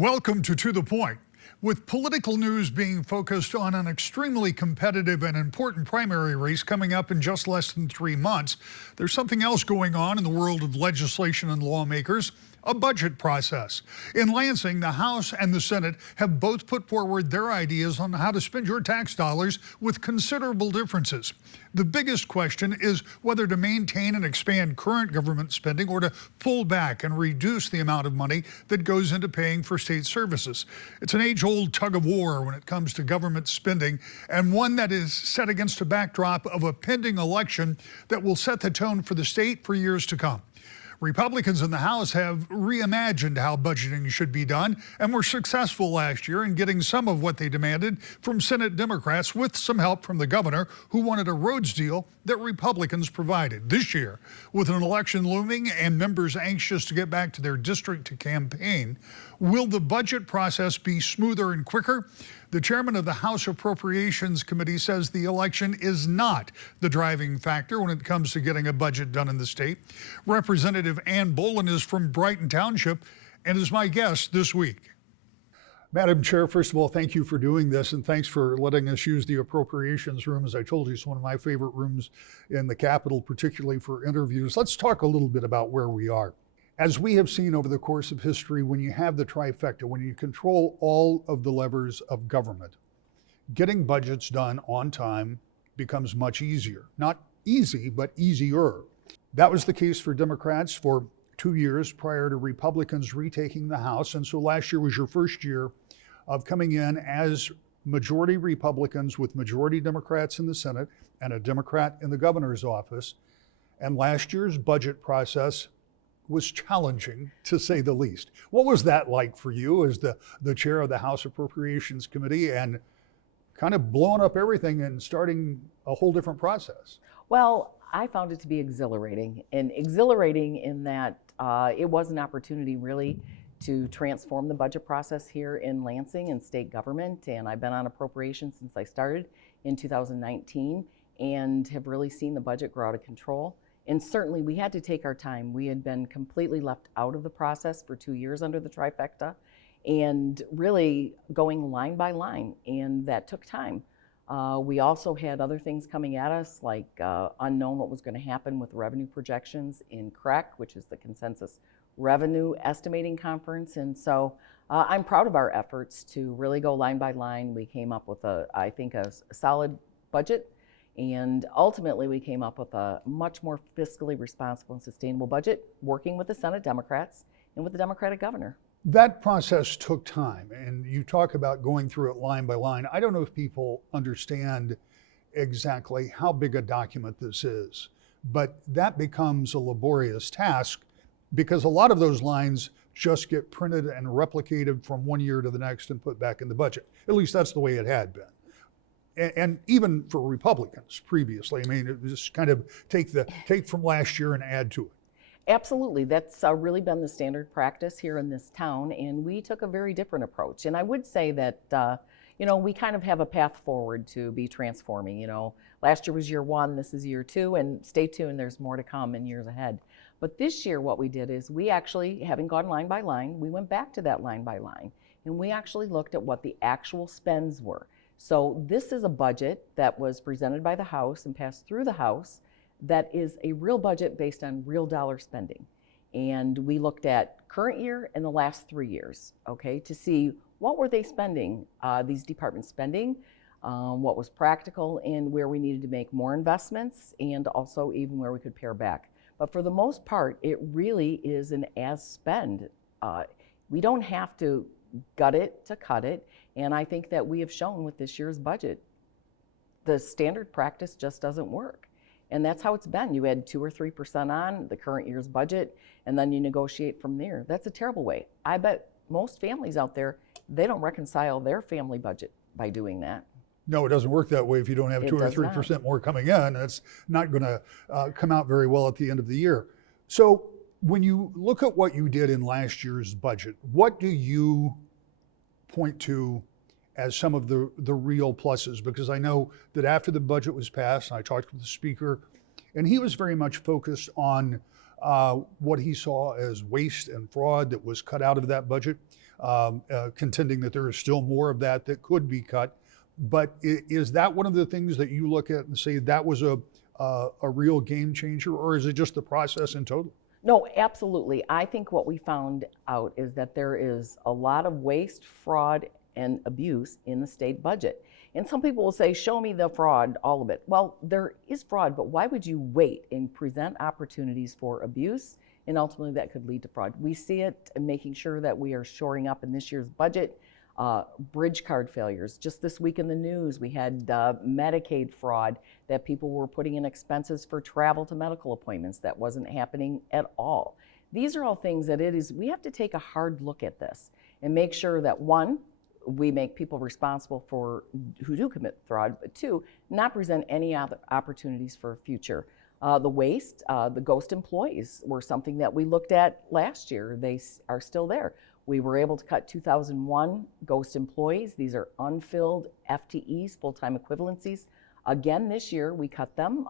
Welcome to the Point. With political news being focused on an extremely competitive and important primary race coming up in just less than 3 months, there's something else going on in the world of legislation and lawmakers. A budget process. In Lansing, the House and the Senate have both put forward their ideas on how to spend your tax dollars with considerable differences. The biggest question is whether to maintain and expand current government spending or to pull back and reduce the amount of money that goes into paying for state services. It's an age-old tug of war when it comes to government spending, and one that is set against a backdrop of a pending election that will set the tone for the state for years to come. Republicans in the House have reimagined how budgeting should be done and were successful last year in getting some of what they demanded from Senate Democrats with some help from the governor, who wanted a roads deal that Republicans provided. This year, with an election looming and members anxious to get back to their district to campaign, will the budget process be smoother and quicker? The chairman of the House Appropriations Committee says the election is not the driving factor when it comes to getting a budget done in the state. Representative Bollin is from Brighton Township and is my guest this week. Madam Chair, first of all, thank you for doing this, and thanks for letting us use the Appropriations room. As I told you, it's one of my favorite rooms in the Capitol, particularly for interviews. Let's talk a little bit about where we are. As we have seen over the course of history, when you have the trifecta, when you control all of the levers of government, getting budgets done on time becomes much easier. Not easy, but easier. That was the case for Democrats for 2 years prior to Republicans retaking the House. And so last year was your first year of coming in as majority Republicans with majority Democrats in the Senate and a Democrat in the governor's office. And last year's budget process was challenging, to say the least. What was that like for you as the chair of the House Appropriations Committee and kind of blowing up everything and starting a whole different process? Well, I found it to be exhilarating, and exhilarating in that it was an opportunity really to transform the budget process here in Lansing and state government. And I've been on appropriations since I started in 2019 and have really seen the budget grow out of control. And certainly we had to take our time. We had been completely left out of the process for 2 years under the trifecta and really going line by line, and that took time. We also had other things coming at us, like unknown what was going to happen with revenue projections in CREC, which is the Consensus Revenue Estimating Conference. And so I'm proud of our efforts to really go line by line. We came up with I think a solid budget. And ultimately, we came up with a much more fiscally responsible and sustainable budget, working with the Senate Democrats and with the Democratic governor. That process took time, and you talk about going through it line by line. I don't know if people understand exactly how big a document this is, but that becomes a laborious task because a lot of those lines just get printed and replicated from one year to the next and put back in the budget. At least that's the way it had been. And even for Republicans previously, I mean, it was kind of take from last year and add to it. Absolutely, that's really been the standard practice here in this town, and we took a very different approach. And I would say that, we kind of have a path forward to be transforming. Last year was year one, this is year two, and stay tuned, there's more to come in years ahead. But this year what we did is we actually, having gone line by line, we went back to that line by line, and we actually looked at what the actual spends were. So this is a budget that was presented by the House and passed through the House that is a real budget based on real dollar spending. And we looked at current year and the last 3 years, okay, to see what were they spending, these departments spending, what was practical and where we needed to make more investments, and also even where we could pare back. But for the most part, it really is an as spend. We don't have to gut it to cut it. And I think that we have shown with this year's budget, the standard practice just doesn't work. And that's how it's been. You add 2 or 3% on the current year's budget, and then you negotiate from there. That's a terrible way. I bet most families out there, they don't reconcile their family budget by doing that. No, it doesn't work that way if you don't have 2 or 3% more coming in. It's not going to come out very well at the end of the year. So when you look at what you did in last year's budget, what do you point to as some of the real pluses? Because I know that after the budget was passed, I talked with the speaker, and he was very much focused on what he saw as waste and fraud that was cut out of that budget. contending that there is still more of that could be cut. But is that one of the things that you look at and say that was a real game changer, or is it just the process in total? No, absolutely. I think what we found out is that there is a lot of waste, fraud, and abuse in the state budget. And some people will say, show me the fraud, all of it. Well, there is fraud, but why would you wait and present opportunities for abuse? And ultimately that could lead to fraud. We see it in making sure that we are shoring up in this year's budget. Bridge card failures. Just this week in the news, we had Medicaid fraud, that people were putting in expenses for travel to medical appointments that wasn't happening at all. These are all things that we have to take a hard look at this and make sure that, one, we make people responsible for who do commit fraud, but two, not present any other opportunities for future. The waste, the ghost employees were something that we looked at last year. They are still there. We were able to cut 2001 ghost employees. These are unfilled FTEs, full-time equivalencies. Again, this year we cut them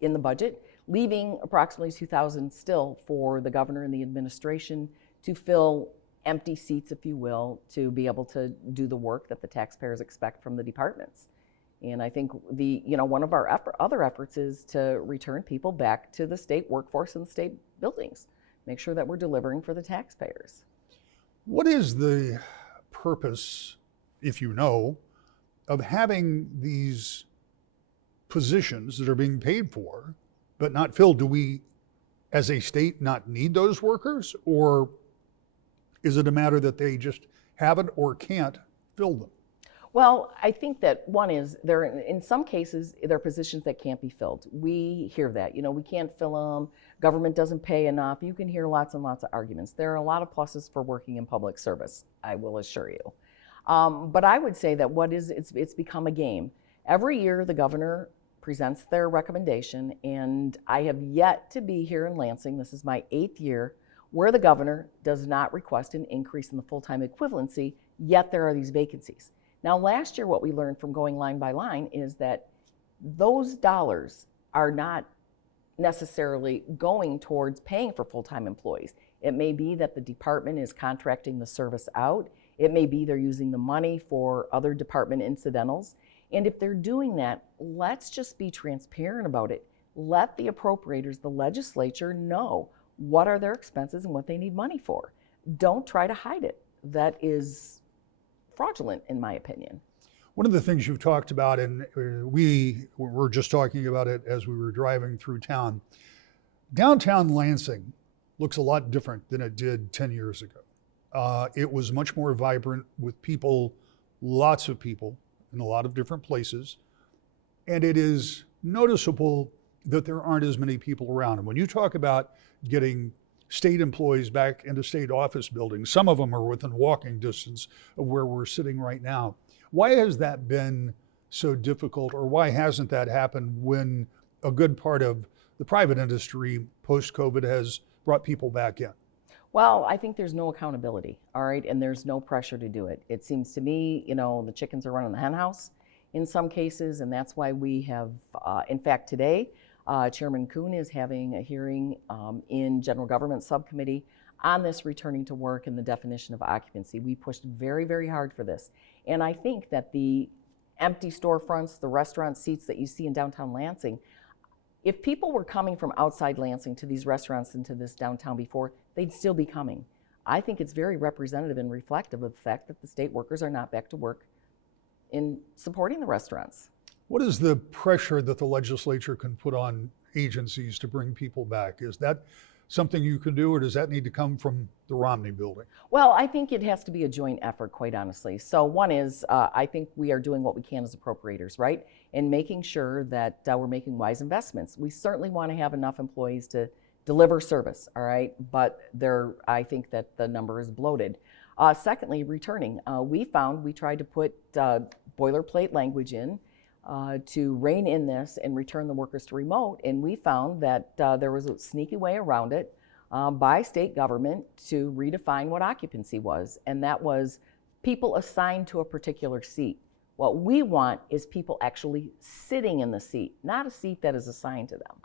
in the budget, leaving approximately 2,000 still for the governor and the administration to fill empty seats, if you will, to be able to do the work that the taxpayers expect from the departments. And I think one of our other efforts is to return people back to the state workforce and the state buildings. Make sure that we're delivering for the taxpayers. What is the purpose, if you know, of having these positions that are being paid for but not filled? Do we, as a state, not need those workers? Or is it a matter that they just haven't or can't fill them? Well, I think that one is in some cases, there are positions that can't be filled. We hear that, we can't fill them, government doesn't pay enough. You can hear lots and lots of arguments. There are a lot of pluses for working in public service, I will assure you. But I would say that it's become a game. Every year the governor presents their recommendation, and I have yet to be here in Lansing, this is my 8th year, where the governor does not request an increase in the full-time equivalency, yet there are these vacancies. Now, last year, what we learned from going line by line is that those dollars are not necessarily going towards paying for full-time employees. It may be that the department is contracting the service out. It may be they're using the money for other department incidentals. And if they're doing that, let's just be transparent about it. Let the appropriators, the legislature, know what are their expenses and what they need money for. Don't try to hide it. That is fraudulent, in my opinion. One of the things you've talked about, and we were just talking about it as we were driving through town, downtown Lansing looks a lot different than it did 10 years ago. It was much more vibrant with people, lots of people in a lot of different places. And it is noticeable that there aren't as many people around. And when you talk about getting state employees back into state office buildings, some of them are within walking distance of where we're sitting right now. Why has that been so difficult, or why hasn't that happened when a good part of the private industry post-COVID has brought people back in? Well, I think there's no accountability, all right, and there's no pressure to do it. It seems to me, the chickens are running the hen house in some cases, and that's why we have, in fact, today, Chairman Kuhn is having a hearing in General Government Subcommittee on this returning to work and the definition of occupancy. We pushed very, very hard for this. And I think that the empty storefronts, the restaurant seats that you see in downtown Lansing, if people were coming from outside Lansing to these restaurants into this downtown before, they'd still be coming. I think it's very representative and reflective of the fact that the state workers are not back to work in supporting the restaurants. What is the pressure that the legislature can put on agencies to bring people back? Is that something you can do, or does that need to come from the Romney building? Well, I think it has to be a joint effort, quite honestly. So one is, I think we are doing what we can as appropriators, right? And making sure that we're making wise investments. We certainly want to have enough employees to deliver service, all right? But I think that the number is bloated. Secondly, returning. We tried to put boilerplate language in to rein in this and return the workers to remote, and we found that there was a sneaky way around it by state government to redefine what occupancy was, and that was people assigned to a particular seat. What we want is people actually sitting in the seat, not a seat that is assigned to them.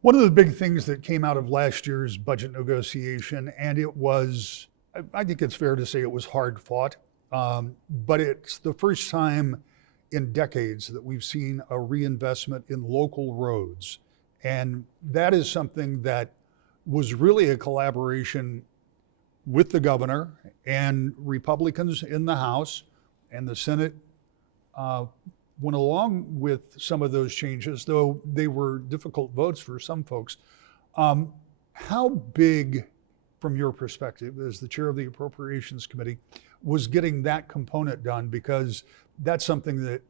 One of the big things that came out of last year's budget negotiation, and it was I think it's fair to say it was hard fought, but it's the first time in decades that we've seen a reinvestment in local roads. And that is something that was really a collaboration with the governor and Republicans in the House, and the Senate went along with some of those changes, though they were difficult votes for some folks. How big, from your perspective as the chair of the Appropriations Committee, was getting that component done? Because that's something that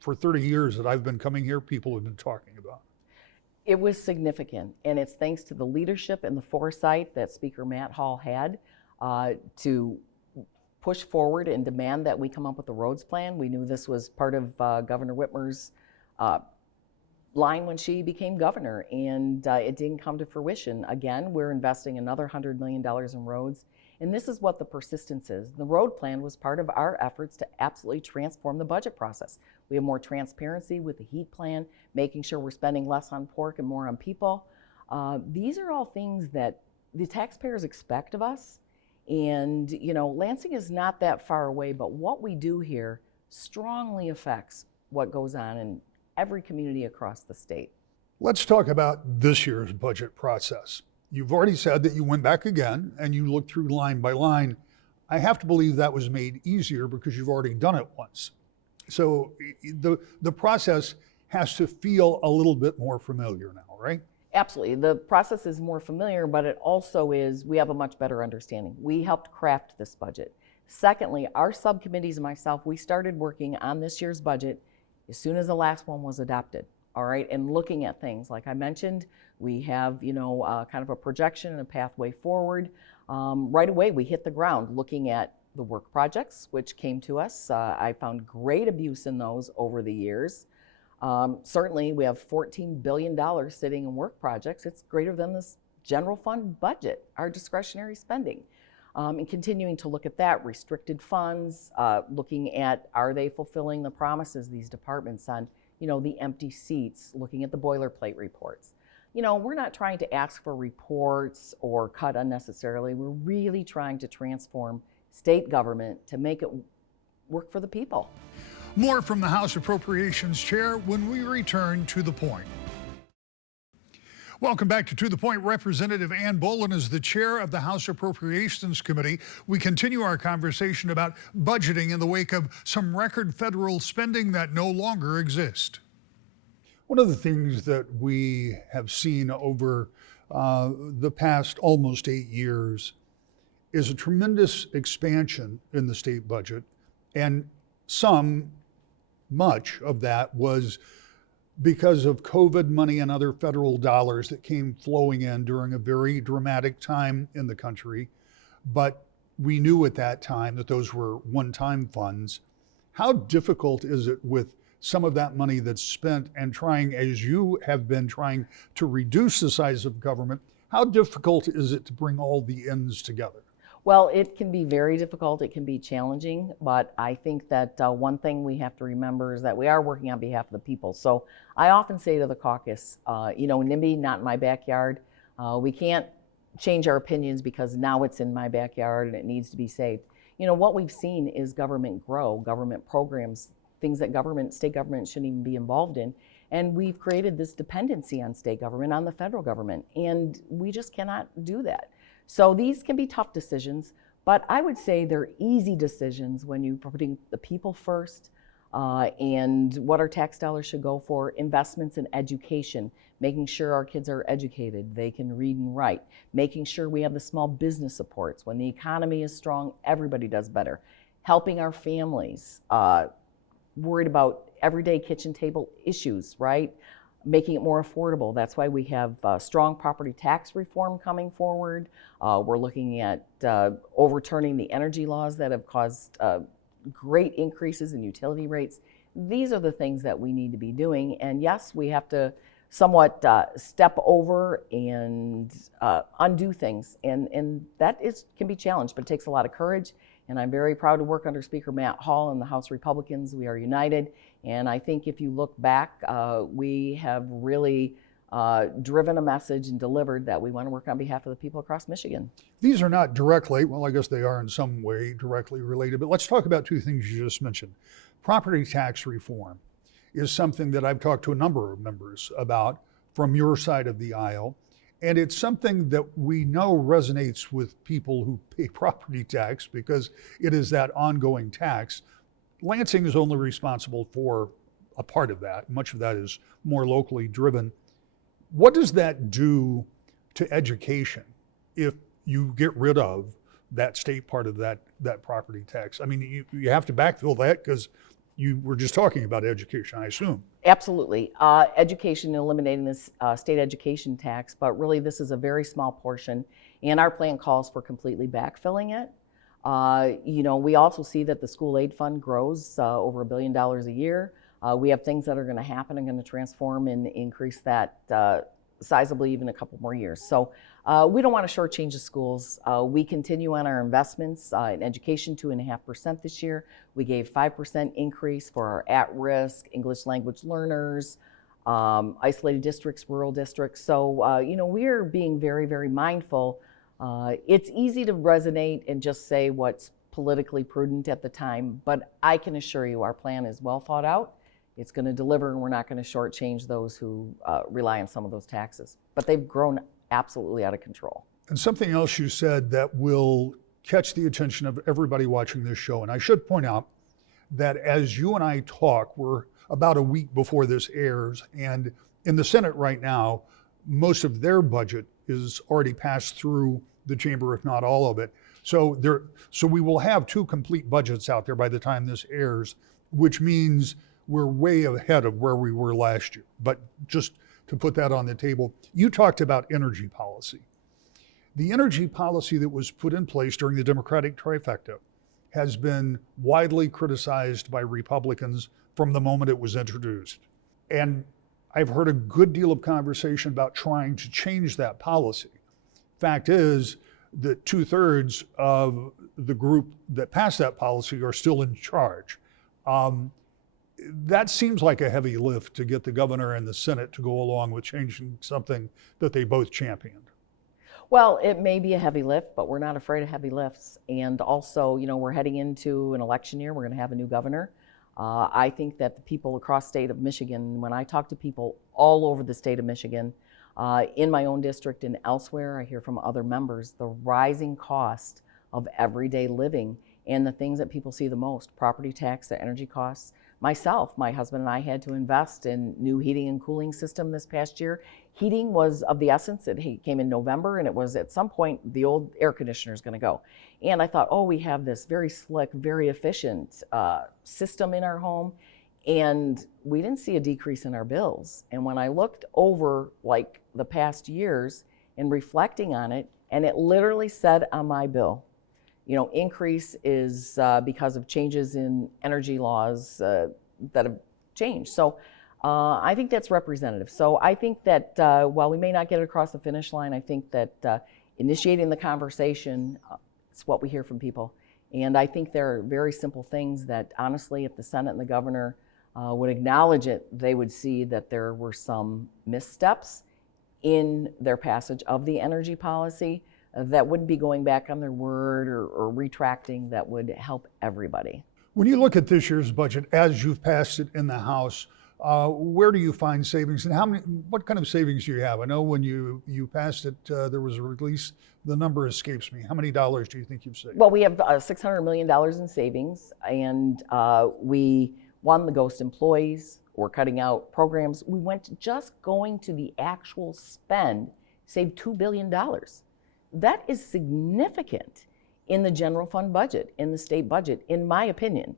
for 30 years that I've been coming here, people have been talking about. It was significant, and it's thanks to the leadership and the foresight that Speaker Matt Hall had to push forward and demand that we come up with a roads plan. We knew this was part of Governor Whitmer's line when she became governor, and it didn't come to fruition. Again, we're investing another $100 million in roads, and this is what the persistence is. The road plan was part of our efforts to absolutely transform the budget process. We have more transparency with the heat plan, making sure we're spending less on pork and more on people. These are all things that the taxpayers expect of us. And, you know, Lansing is not that far away, but what we do here strongly affects what goes on in every community across the state. Let's talk about this year's budget process. You've already said that you went back again and you looked through line by line. I have to believe that was made easier because you've already done it once. So the process has to feel a little bit more familiar now, right? Absolutely. The process is more familiar, but it also is, we have a much better understanding. We helped craft this budget. Secondly, our subcommittees and myself, we started working on this year's budget as soon as the last one was adopted, all right? And looking at things, like I mentioned, we have, you know, kind of a projection and a pathway forward. Right away, we hit the ground looking at the work projects, which came to us. I found great abuse in those over the years. Certainly, we have $14 billion sitting in work projects. It's greater than this general fund budget, our discretionary spending. And continuing to look at that, restricted funds, looking at, are they fulfilling the promises, these departments, on, you know, the empty seats, looking at the boilerplate reports. You know, we're not trying to ask for reports or cut unnecessarily. We're really trying to transform state government to make it work for the people. More from the House Appropriations Chair when we return to The Point. Welcome back to The Point. Representative Ann Bollin is the chair of the House Appropriations Committee. We continue our conversation about budgeting in the wake of some record federal spending that no longer exists. One of the things that we have seen over the past almost 8 years is a tremendous expansion in the state budget, and much of that was because of COVID money and other federal dollars that came flowing in during a very dramatic time in the country. But we knew at that time that those were one-time funds. How difficult is it with some of that money that's spent and trying, as you have been trying to reduce the size of government, how difficult is it to bring all the ends together? Well, it can be very difficult, it can be challenging, but I think that one thing we have to remember is that we are working on behalf of the people. So I often say to the caucus, you know, NIMBY, not in my backyard. We can't change our opinions because now it's in my backyard and it needs to be saved. You know, what we've seen is government grow, government programs, things that state government shouldn't even be involved in. And we've created this dependency on state government, on the federal government, and we just cannot do that. So these can be tough decisions, but I would say they're easy decisions when you're putting the people first and what our tax dollars should go for, investments in education, making sure our kids are educated, they can read and write, making sure we have the small business supports. When the economy is strong, everybody does better. Helping our families, worried about everyday kitchen table issues, right? Making it more affordable. That's why we have strong property tax reform coming forward. We're looking at overturning the energy laws that have caused great increases in utility rates. These are the things that we need to be doing. And yes, we have to somewhat step over and undo things. And that can be challenged, but it takes a lot of courage. And I'm very proud to work under Speaker Matt Hall and the House Republicans. We are united. And I think if you look back, we have really driven a message and delivered that we want to work on behalf of the people across Michigan. These are not directly, well, I guess they are in some way directly related, but let's talk about two things you just mentioned. Property tax reform is something that I've talked to a number of members about from your side of the aisle. And it's something that we know resonates with people who pay property tax because it is that ongoing tax. Lansing is only responsible for a part of that. Much of that is more locally driven. What does that do to education if you get rid of that state part of that property tax? I mean, you have to backfill that because you were just talking about education, I assume. Absolutely. Education, eliminating this state education tax, but really this is a very small portion, and our plan calls for completely backfilling it. We also see that the school aid fund grows over $1 billion a year. We have things that are going to happen and going to transform and increase that sizably even a couple more years. So we don't want to shortchange the schools. We continue on our investments in education, 2.5% this year. We gave 5% increase for our at-risk English language learners, isolated districts, rural districts. So, we are being very, very mindful. It's easy to resonate and just say what's politically prudent at the time, but I can assure you our plan is well thought out. It's going to deliver, and we're not going to shortchange those who rely on some of those taxes. But they've grown absolutely out of control. And something else you said that will catch the attention of everybody watching this show, and I should point out that as you and I talk, we're about a week before this airs, and in the Senate right now, most of their budget is already passed through the chamber, if not all of it. So we will have two complete budgets out there by the time this airs, which means we're way ahead of where we were last year. But just to put that on the table, you talked about energy policy. The energy policy that was put in place during the Democratic trifecta has been widely criticized by Republicans from the moment it was introduced. And I've heard a good deal of conversation about trying to change that policy. Fact is that 2/3 of the group that passed that policy are still in charge. That seems like a heavy lift to get the governor and the Senate to go along with changing something that they both championed. Well, it may be a heavy lift, but we're not afraid of heavy lifts. And also, we're heading into an election year. We're going to have a new governor. I think that the people across the state of Michigan, when I talk to people all over the state of Michigan, in my own district and elsewhere, I hear from other members, the rising cost of everyday living and the things that people see the most, property tax, the energy costs. Myself, my husband and I had to invest in new heating and cooling system this past year. Heating was of the essence. It came in November, and it was at some point the old air conditioner is going to go. And I thought, we have this very slick, very efficient system in our home, and we didn't see a decrease in our bills. And when I looked over like the past years and reflecting on it, and it literally said on my bill, increase is because of changes in energy laws that have changed. So I think that's representative. So I think that while we may not get it across the finish line, I think that initiating the conversation is what we hear from people. And I think there are very simple things that honestly, if the Senate and the governor would acknowledge it, they would see that there were some missteps in their passage of the energy policy that wouldn't be going back on their word or retracting, that would help everybody. When you look at this year's budget, as you've passed it in the House, where do you find savings, and what kind of savings do you have? I know when you passed it, there was a release, the number escapes me. How many dollars do you think you've saved? Well, we have $600 million in savings, and we won the ghost employees. We're cutting out programs. We went just going to the actual spend, saved $2 billion. That is significant in the general fund budget, in the state budget, in my opinion.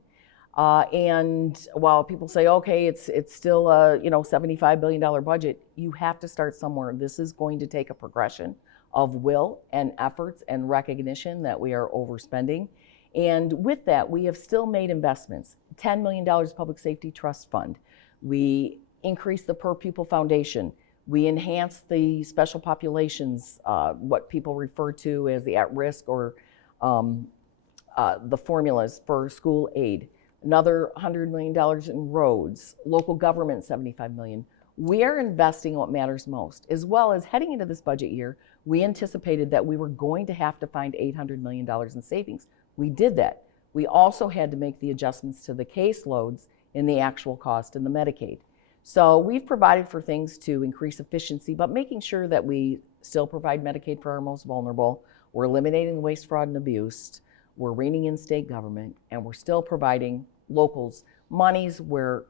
And while people say, okay, it's still a $75 billion budget, you have to start somewhere. This is going to take a progression of will and efforts and recognition that we are overspending. And with that, we have still made investments. $10 million Public Safety Trust Fund. We increased the per pupil foundation. We enhanced the special populations, what people refer to as the at-risk or the formulas for school aid. Another $100 million in roads, local government $75 million. We are investing in what matters most, as well as heading into this budget year, we anticipated that we were going to have to find $800 million in savings. We did that. We also had to make the adjustments to the caseloads in the actual cost in the Medicaid. So we've provided for things to increase efficiency, but making sure that we still provide Medicaid for our most vulnerable. We're eliminating waste, fraud, and abuse. We're reining in state government, and we're still providing locals monies where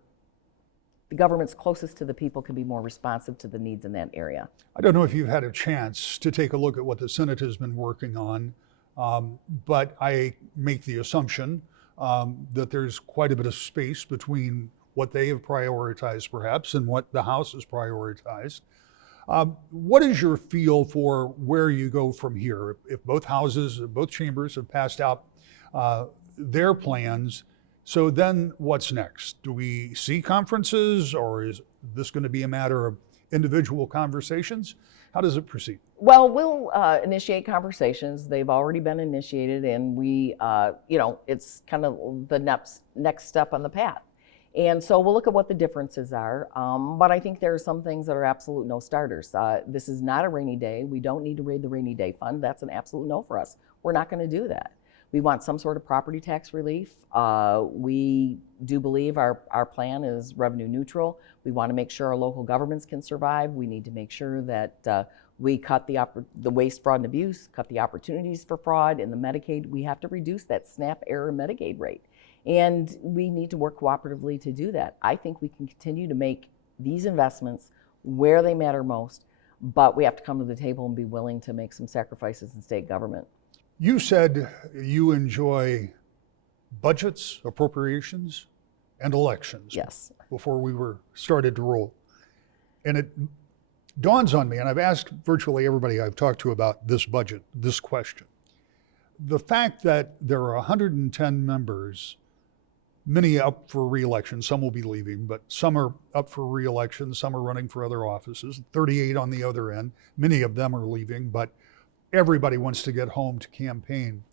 the government's closest to the people can be more responsive to the needs in that area. I don't know if you've had a chance to take a look at what the Senate has been working on, but I make the assumption that there's quite a bit of space between what they have prioritized perhaps and what the House has prioritized. What is your feel for where you go from here? If both houses, both chambers have passed out their plans, so then what's next? Do we see conferences, or is this going to be a matter of individual conversations? How does it proceed? Well, we'll initiate conversations. They've already been initiated, and we, it's kind of the next step on the path. And so we'll look at what the differences are, but I think there are some things that are absolute no starters. This is not a rainy day. We don't need to raid the rainy day fund. That's an absolute no for us. We're not going to do that. We want some sort of property tax relief. We do believe our plan is revenue neutral. We want to make sure our local governments can survive. We need to make sure that we cut the waste, fraud, and abuse, cut the opportunities for fraud in the Medicaid. We have to reduce that SNAP error Medicaid rate. And we need to work cooperatively to do that. I think we can continue to make these investments where they matter most, but we have to come to the table and be willing to make some sacrifices in state government. You said you enjoy budgets, appropriations, and elections. Yes. Before we started to roll. And it dawns on me, and I've asked virtually everybody I've talked to about this budget, this question. The fact that there are 110 members, many up for re-election, some will be leaving, but some are up for re-election, some are running for other offices, 38 on the other end, many of them are leaving, but everybody wants to get home to campaign.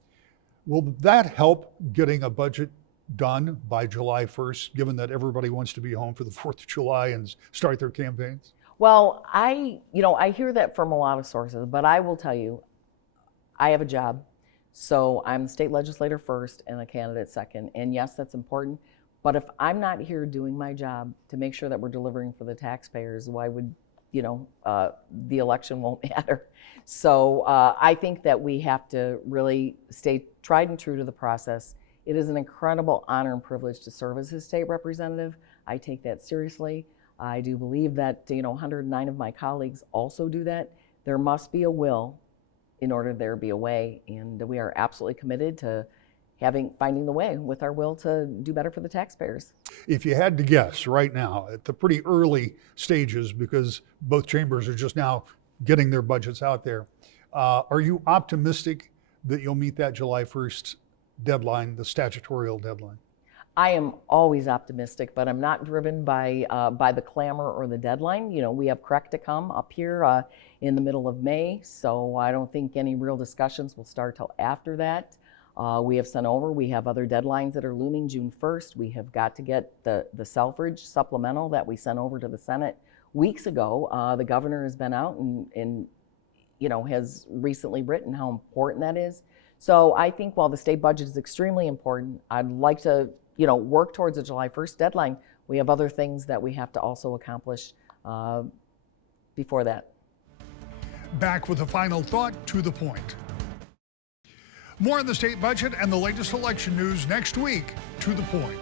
Will that help getting a budget done by July 1st, given that everybody wants to be home for the 4th of July and start their campaigns? Well, I hear that from a lot of sources, but I will tell you, I have a job. So I'm the state legislator first and a candidate second. And yes, that's important. But if I'm not here doing my job to make sure that we're delivering for the taxpayers, why would, the election won't matter. So I think that we have to really stay tried and true to the process. It is an incredible honor and privilege to serve as his state representative. I take that seriously. I do believe that 109 of my colleagues also do that. There must be a will in order there be a way, and we are absolutely committed to finding the way with our will to do better for the taxpayers. If you had to guess right now, at the pretty early stages, because both chambers are just now getting their budgets out there, are you optimistic that you'll meet that July 1st deadline, the statutory deadline? I am always optimistic, but I'm not driven by the clamor or the deadline. We have CREC to come up here in the middle of May, so I don't think any real discussions will start till after that. We have other deadlines that are looming. June 1st, we have got to get the Selfridge supplemental that we sent over to the Senate weeks ago. The governor has been out and has recently written how important that is. So I think while the state budget is extremely important, I'd like to work towards a July 1st deadline. We have other things that we have to also accomplish before that. Back with a final thought, to the point. More on the state budget and the latest election news next week. To the Point.